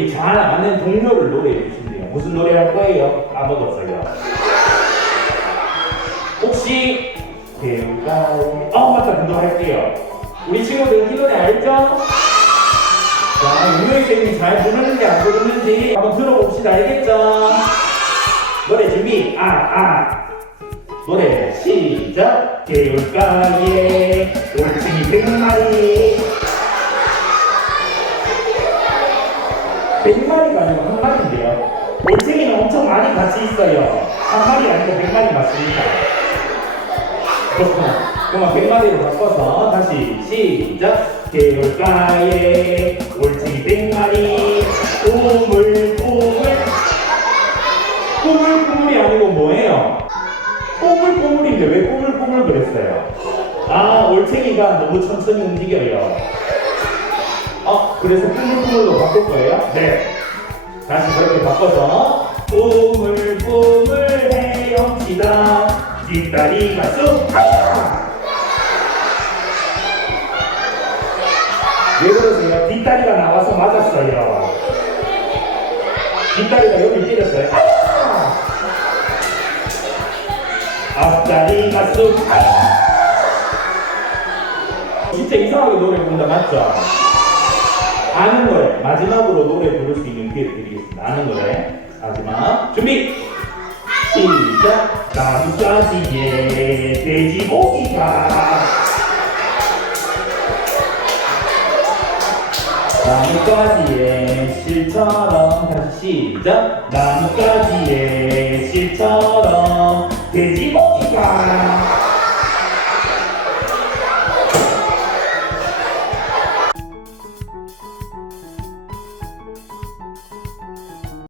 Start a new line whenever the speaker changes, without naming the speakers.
선생님이 잘 아는 동료를 노래해 주신대요. 무슨 노래 할 거예요? 까먹었어요. 혹시 배울까요? 어 맞다 그거 할게요. 우리 친구들 이 노래 알죠? 자, 선생님이 잘 부르는지 안 부르는지 한번 들어봅시다. 알겠죠? 노래 준비. 아, 아. 노래 시작. 개울가에 올챙이 백마리. 백마리가 아니고 한 마리인데요. 올챙이는 엄청 많이 같이 있어요. 한 마리 아니고 백마리 맞습니다. 그렇구나. 그럼 백마리로 바꿔서 다시 시작. 개울가에 올챙이 백마리 꾸물 꾸물 꾸물 꾸물이 아니고 뭐예요? 꾸물 꾸물인데 왜 꾸물 그랬어요? 아 올챙이가 너무 천천히 움직여요. 어 그래서 꾸물로 바꿀 거예요? 네. 다시 그렇게 바꿔서 꾸물 꾸물 헤엄치다 뒷다리가 쑥 아! 왜 그러세요? 뒷다리가 나와서 맞았어요. 뒷다리가 여기 때렸어요. 아! 앞다리가 쑥. 아! 진짜 이상하게 노래 부른다 맞죠? 아는 노래 마지막으로 노래 부를 수 있는 기회를 드리겠습니다. 아는 노래. 마지막 준비! 시작! 나뭇가지에 돼지고기가. 나뭇가지에 실처럼 다시 시작! 나뭇가지에 실처럼 돼지고기가